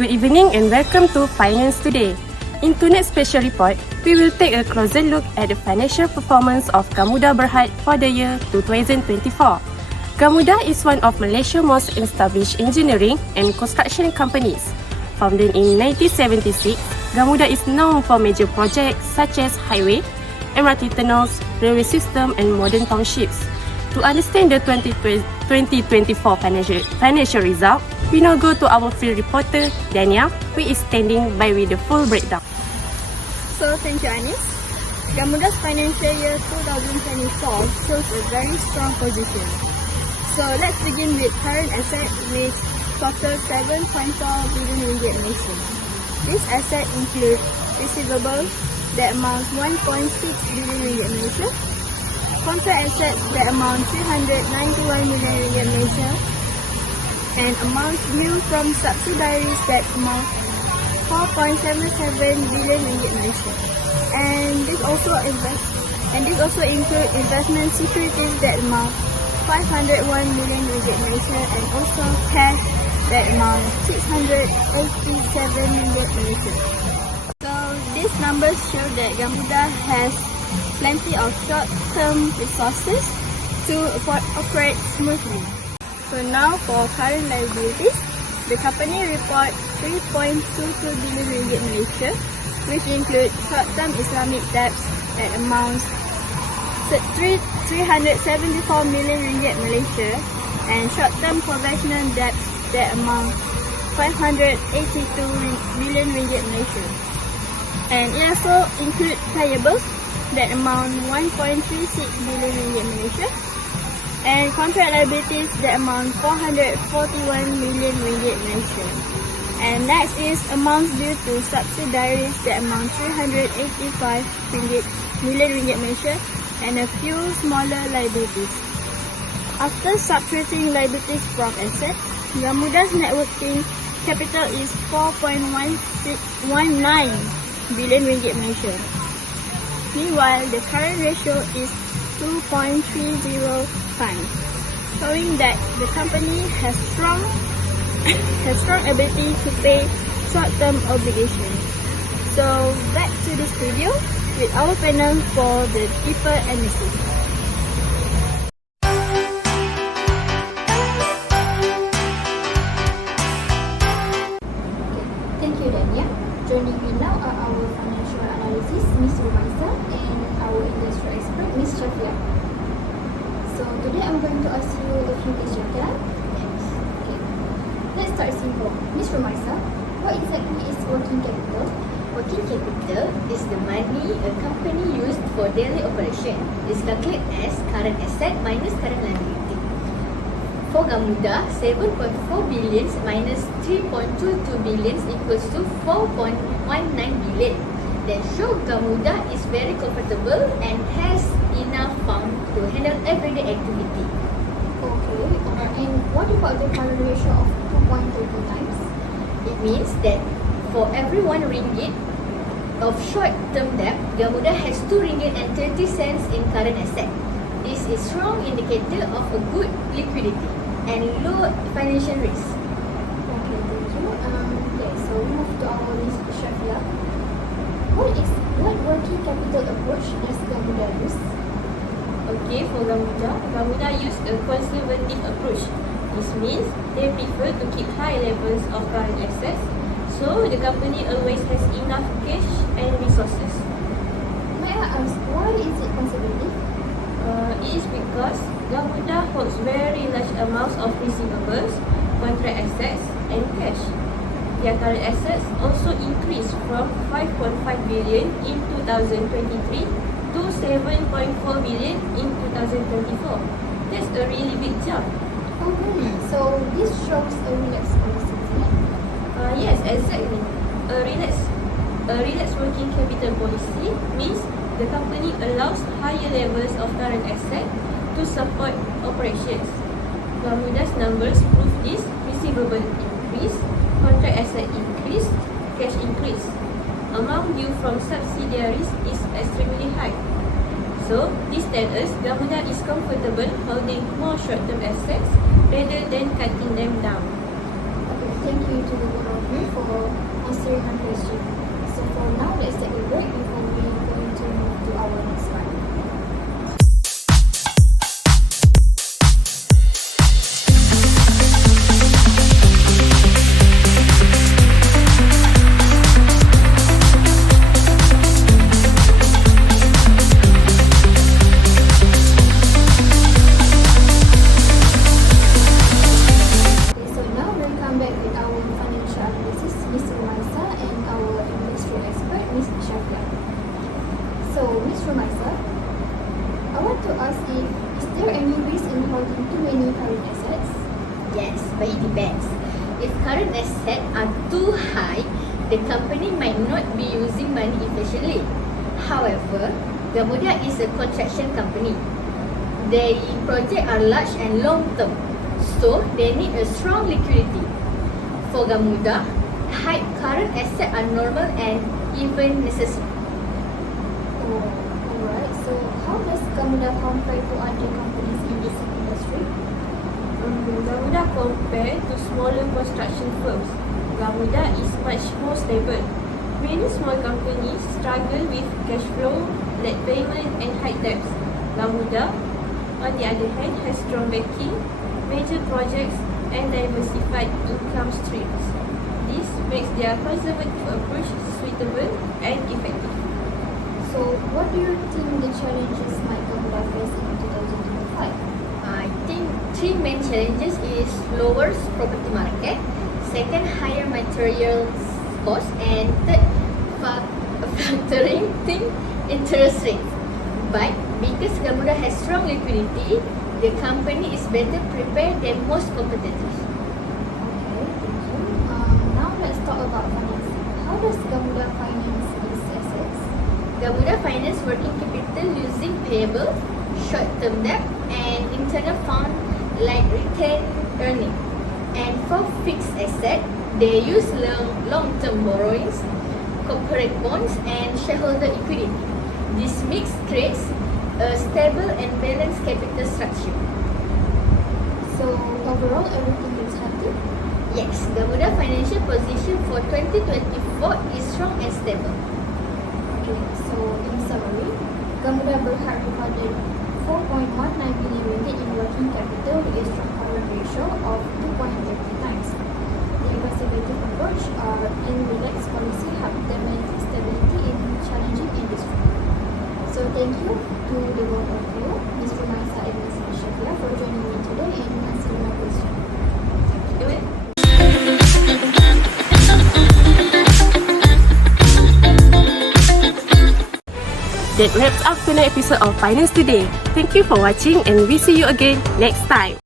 Good evening and welcome to Finance Today. In tonight's special report, we will take a closer look at the financial performance of Gamuda Berhad for the year 2024. Gamuda is one of Malaysia's most established engineering and construction companies. Founded in 1976, Gamuda is known for major projects such as highway, MRT tunnels, railway system and modern townships. To understand the 2024 financial result, we now go to our field reporter, Dania, who is standing by with the full breakdown. So, thank you, Anis. Gamuda's financial year 2024 shows a very strong position. So, let's begin with current assets, which total 7.4 billion ringgit Malaysian. These assets include receivables that amount 1.6 billion ringgit Malaysia, contract assets that amount 391 million ringgit Malaysia, and amounts due from subsidiaries that amount 4.77 billion ringgit Malaysia. And this also include investment securities that amount 501 million ringgit Malaysia and also cash that amount 687 million Malaysia. So these numbers show that Gamuda has plenty of short-term resources to operate smoothly. So now for current liabilities, the company reports 3.22 billion ringgit Malaysia, which include short-term Islamic debts that amounts 374 million ringgit Malaysia and short-term conventional debts that amount 582 million ringgit Malaysia. And it also includes payables that amount 1.36 billion ringgit Malaysia and contract liabilities that amount 441 million ringgit Malaysia. And next is amounts due to subsidiaries that amount 385 million ringgit Malaysia and a few smaller liabilities. After subtracting liabilities from assets, Gamuda's net working capital is 4.1619 billion ringgit Malaysia. Meanwhile, the current ratio is 2.30 times, showing that the company has strong ability to pay short-term obligations. So back to the studio with our panel for the deeper analysis. Thank you, Dania. Joining me now are our financial analysis, Ms. Rumaisa, and our industrial expert, Ms. Shafia. So today I'm going to ask you a few questions, okay? Yes. Okay. Let's start simple. Ms. Rumaisa, what exactly is working capital? Working capital is the money a company used for daily operation. It's calculated as current asset minus current liability. For Gamuda, 7.4 billion minus 3.22 billion equals to 4.19 billion. That shows Gamuda is very comfortable and has enough fund to handle everyday activity. Okay. And what about the current ratio of 2.30 times? It means that for every 1 ringgit of short-term debt, Gamuda has 2 ringgit and 30 cents in current asset. This is strong indicator of a good liquidity and low financial risk. Okay, thank you. Okay, so we move to our Ms. Shafia. What working capital approach does Gamuda use? Okay, for Gamuda use a conservative approach. This means they prefer to keep high levels of current assets, so the company always has enough cash and resources. May I ask, why is it conservative? It is because Gamuda holds very large amounts of receivables, contract assets and cash. Their current assets also increased from 5.5 billion in 2023 to 7.4 billion in 2024. That's a really big jump. Oh really? So this shows a relaxed policy, isn't it? Yes, exactly. A relaxed working capital policy means the company allows higher levels of current assets to support operations. Gamuda's numbers prove this: receivable increase, contract asset increase, cash increase. Amount due from subsidiaries is extremely high. So, this tells us Gamuda is comfortable holding more short-term assets rather than cutting them down. Okay, thank you to the both of you for answering my question. So for now, let's take a break before we going to move to our next part. Yes, but it depends. If current assets are too high, the company might not be using money efficiently. However, Gamuda is a construction company. Their projects are large and long term, so they need a strong liquidity. For Gamuda, high current assets are normal and even necessary. Oh, alright. So how does Gamuda compare to other companies in this industry? Gamuda compared to smaller construction firms, Gamuda is much more stable. Many small companies struggle with cash flow, late payment and high debts. Gamuda, on the other hand, has strong backing, major projects and diversified income streams. This makes their conservative approach suitable and effective. So what do you think the challenges might Gamuda face in 2025? I think three main challenges is lower property market, second higher materials cost, and third fluctuating interest rates. But because Gamuda has strong liquidity, the company is better prepared than most competitors. Okay, thank you. Now let's talk about financing. How does Gamuda finance its assets? Gamuda finance working capital using payable, short-term debt, and internal fund like retained earning. And for fixed asset, they use long-term borrowings, corporate bonds, and shareholder equity. This mix creates a stable and balanced capital structure. So overall, everything is healthy? Yes, Gamuda financial position for 2024 is strong and stable. Okay, so in summary, Gamuda Berhad recorded 4.19 billion ringgit in working capital with a strong current ratio of 2.30 times. The conservative approach and relaxed policy help them maintain stability in challenging industry. So thank you to the both of you, Ms. Rumaisa and Ms. Shafia, for joining me today and answering my question. Do it. That wraps up today's episode of Finance Today. Thank you for watching and we see you again next time.